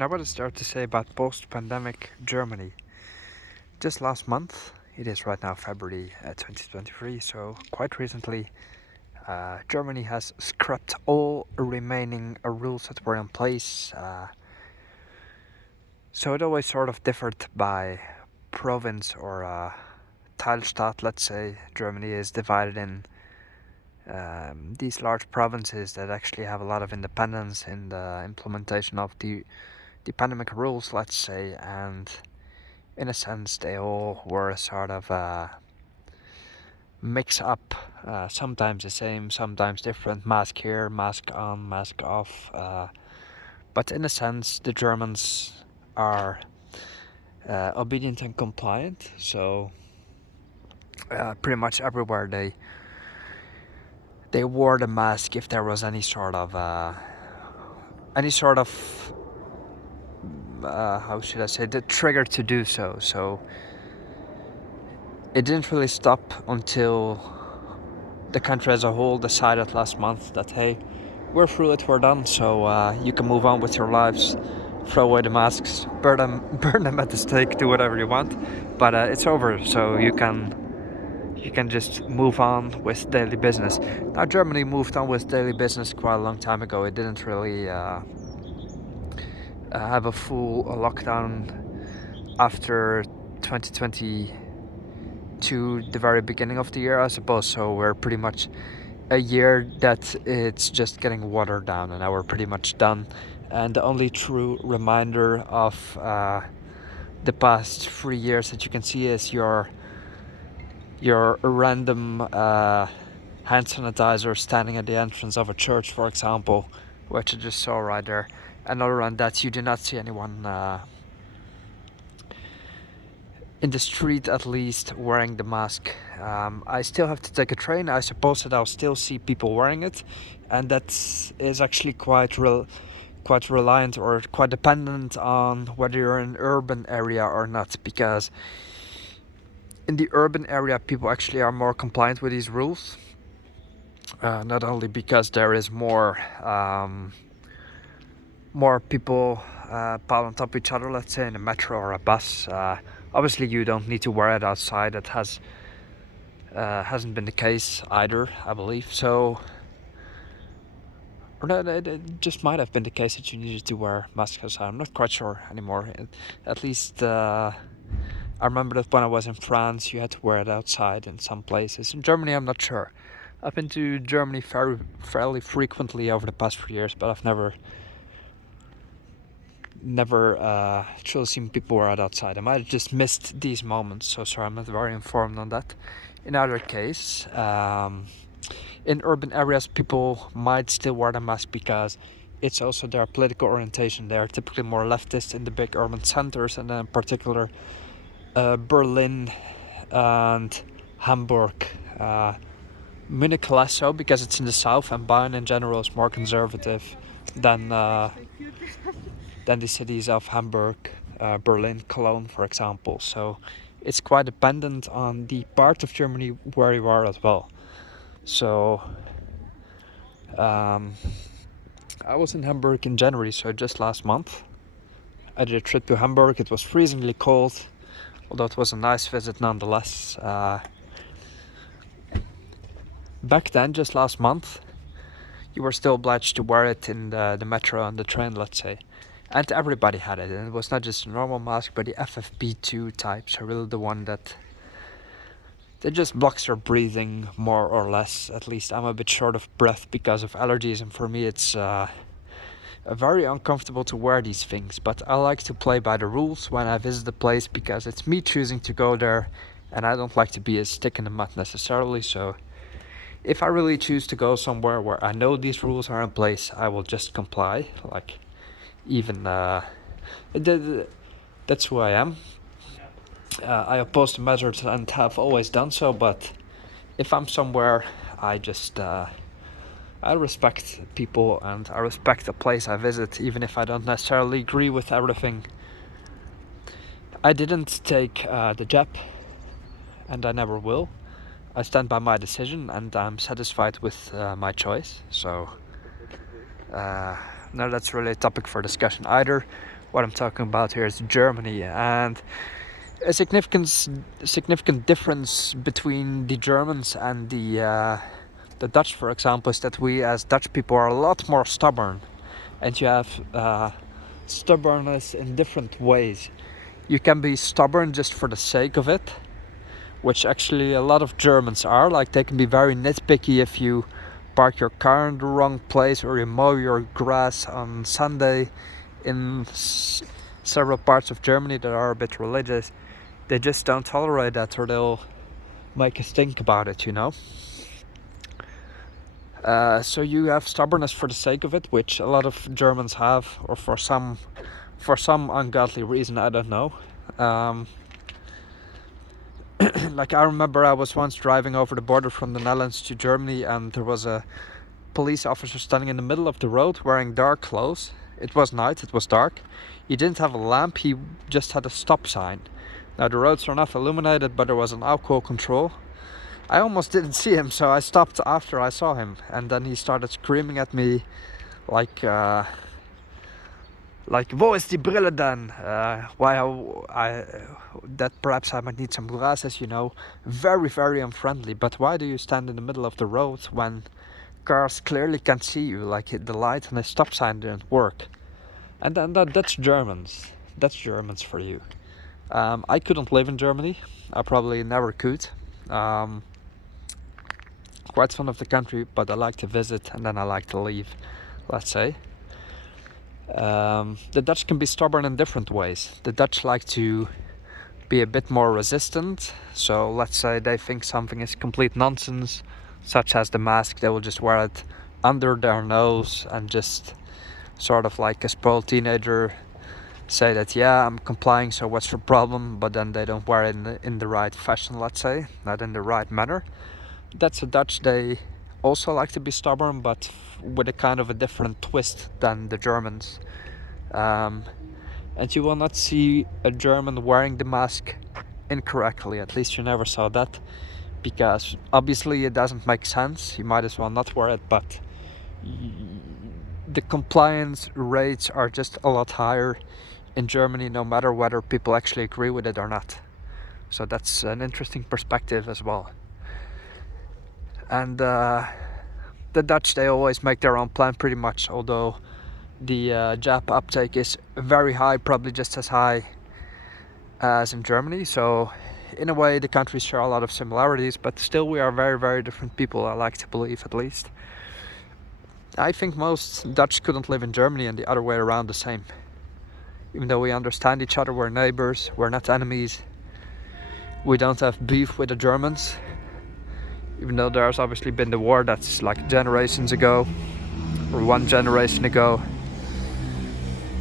Now, what is there to say about post-pandemic Germany? Just last month, it is right now February 2023, so quite recently, Germany has scrapped all remaining rules that were in place. So it always sort of differed by province or Teilstaat, let's say. Germany is divided in these large provinces that actually have a lot of independence in the implementation of the pandemic rules, let's say, and in a sense they all were a sort of mix up, sometimes the same, sometimes different, mask here, mask on, mask off, but in a sense the Germans are obedient and compliant, so pretty much everywhere they wore the mask if there was any sort of how should I say, the trigger to do so. So it didn't really stop until the country as a whole decided last month that, hey, we're through it, we're done, so you can move on with your lives, throw away the masks, burn them at the stake, do whatever you want, but it's over, so you can just move on with daily business. Now, Germany moved on with daily business quite a long time ago. It didn't really have a full lockdown after 2020 to the very beginning of the year, I suppose. So we're pretty much a year that it's just getting watered down, and now we're pretty much done. And the only true reminder of the past 3 years that you can see is your random hand sanitizer standing at the entrance of a church, for example, which I just saw right there. And other than that, you do not see anyone in the street, at least, wearing the mask. I still have to take a train. I suppose that I'll still see people wearing it, and that is actually quite reliant or quite dependent on whether you're in an urban area or not, because in the urban area people actually are more compliant with these rules, not only because there is more people piled on top of each other, let's say in a metro or a bus. Obviously you don't need to wear it outside. That hasn't been the case either, I believe. So, or no, it just might have been the case that you needed to wear masks outside. I'm not quite sure anymore. At least I remember that when I was in France, you had to wear it outside in some places. In Germany, I'm not sure. I've been to Germany fairly frequently over the past 3 years, but I've never truly seen people wear it outside. I might have just missed these moments, so sorry, I'm not very informed on that. In either case, in urban areas, people might still wear the mask because it's also their political orientation. They are typically more leftist in the big urban centers, and then in particular Berlin and Hamburg. Munich less so because it's in the south, and Bayern in general is more conservative than the cities of Hamburg, Berlin, Cologne, for example. So it's quite dependent on the part of Germany where you are as well. So I was in Hamburg in January, so just last month. I did a trip to Hamburg. It was freezingly cold, although it was a nice visit nonetheless. Back then, just last month, you were still obliged to wear it in the metro and the train, let's say. And everybody had it, and it was not just a normal mask, but the FFP2 types are really the one that just blocks your breathing more or less. At least I'm a bit short of breath because of allergies, and for me it's very uncomfortable to wear these things. But I like to play by the rules when I visit the place because it's me choosing to go there, and I don't like to be a stick in the mud necessarily. So if I really choose to go somewhere where I know these rules are in place, I will just comply. Like, even that's who I am. I oppose the measures and have always done so, but if I'm somewhere, I just I respect people and I respect the place I visit, even if I don't necessarily agree with everything. I didn't take the jab, and I never will. I stand by my decision, and I'm satisfied with my choice. So, no, that's really a topic for discussion either. What I'm talking about here is Germany, and a significant difference between the Germans and the Dutch, for example, is that we as Dutch people are a lot more stubborn, and you have stubbornness in different ways. You can be stubborn just for the sake of it, which actually a lot of Germans are. Like, they can be very nitpicky if you park your car in the wrong place or you mow your grass on Sunday. In several parts of Germany that are a bit religious, they just don't tolerate that, or they'll make us think about it, you know. So you have stubbornness for the sake of it, which a lot of Germans have, or for some ungodly reason, I don't know. Like, I remember I was once driving over the border from the Netherlands to Germany, and there was a police officer standing in the middle of the road wearing dark clothes. It was night, it was dark. He didn't have a lamp, he just had a stop sign. Now, the roads are not illuminated, but there was an alcohol control. I almost didn't see him, so I stopped after I saw him, and then he started screaming at me like wo ist die Brille then? That perhaps I might need some glasses, you know. Very, very unfriendly. But why do you stand in the middle of the road when cars clearly can see you? Like, the light and the stop sign didn't work. And then that's Germans. That's Germans for you. I couldn't live in Germany. I probably never could. Quite fond of the country, but I like to visit and then I like to leave, let's say. The Dutch can be stubborn in different ways. The Dutch like to be a bit more resistant. So let's say they think something is complete nonsense, such as the mask. They will just wear it under their nose and just sort of like a spoiled teenager say that, yeah, I'm complying, so what's the problem? But then they don't wear it in the right fashion, let's say, not in the right manner. That's a Dutch. They also like to be stubborn, but with a kind of a different twist than the Germans. And you will not see a German wearing the mask incorrectly. At least you never saw that, because obviously it doesn't make sense. You might as well not wear it, but the compliance rates are just a lot higher in Germany, no matter whether people actually agree with it or not. So that's an interesting perspective as well. And the Dutch, they always make their own plan pretty much, although the jab uptake is very high, probably just as high as in Germany. So in a way the countries share a lot of similarities, but still we are very, very different people, I like to believe, at least. I think most Dutch couldn't live in Germany, and the other way around the same. Even though we understand each other, we're neighbors, we're not enemies. We don't have beef with the Germans. Even though there's obviously been the war that's like generations ago, or one generation ago.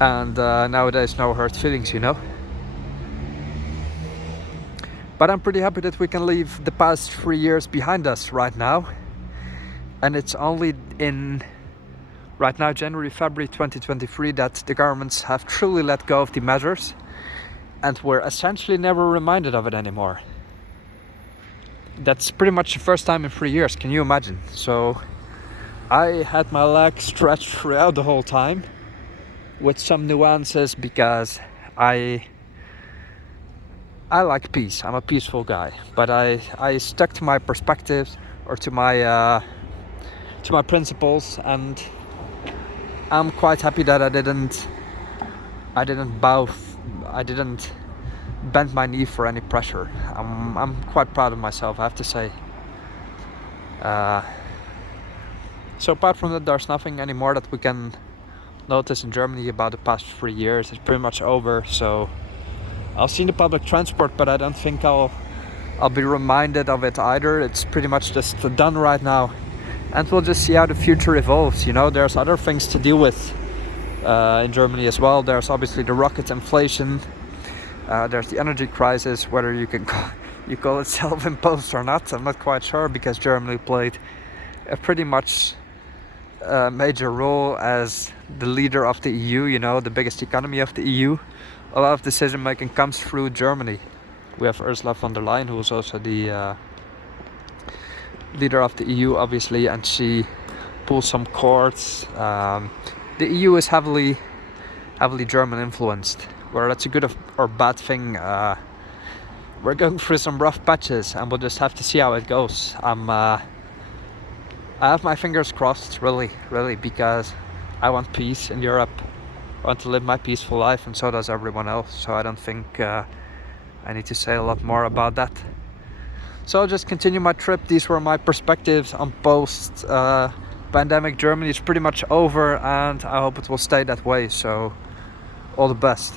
And nowadays no hurt feelings, you know. But I'm pretty happy that we can leave the past 3 years behind us right now. And it's only in, right now, January, February 2023, that the governments have truly let go of the measures. And we're essentially never reminded of it anymore. That's pretty much the first time in 3 years, can you imagine? So I had my legs stretched throughout the whole time, with some nuances, because I like peace. I'm a peaceful guy, but I stuck to my perspectives, or to my principles, and I'm quite happy that I didn't bend my knee for any pressure. I'm quite proud of myself, I have to say. So apart from that, there's nothing anymore that we can notice in Germany about the past 3 years. It's pretty much over. So I'll see the public transport, but I don't think I'll be reminded of it either. It's pretty much just done right now, and we'll just see how the future evolves. You know, there's other things to deal with in Germany as well. There's obviously the rocket inflation. There's the energy crisis, whether you call it self-imposed or not. I'm not quite sure, because Germany played a pretty much major role as the leader of the EU, you know, the biggest economy of the EU. A lot of decision making comes through Germany. We have Ursula von der Leyen, who is also the leader of the EU, obviously, and she pulls some cords. The EU is heavily heavily German influenced. Whether that's a good or bad thing, we're going through some rough patches, and we'll just have to see how it goes. I have my fingers crossed, really, because I want peace in Europe. I want to live my peaceful life, and so does everyone else. So I don't think I need to say a lot more about that. So I'll just continue my trip. These were my perspectives on post pandemic Germany. It's pretty much over, and I hope it will stay that way. So all the best.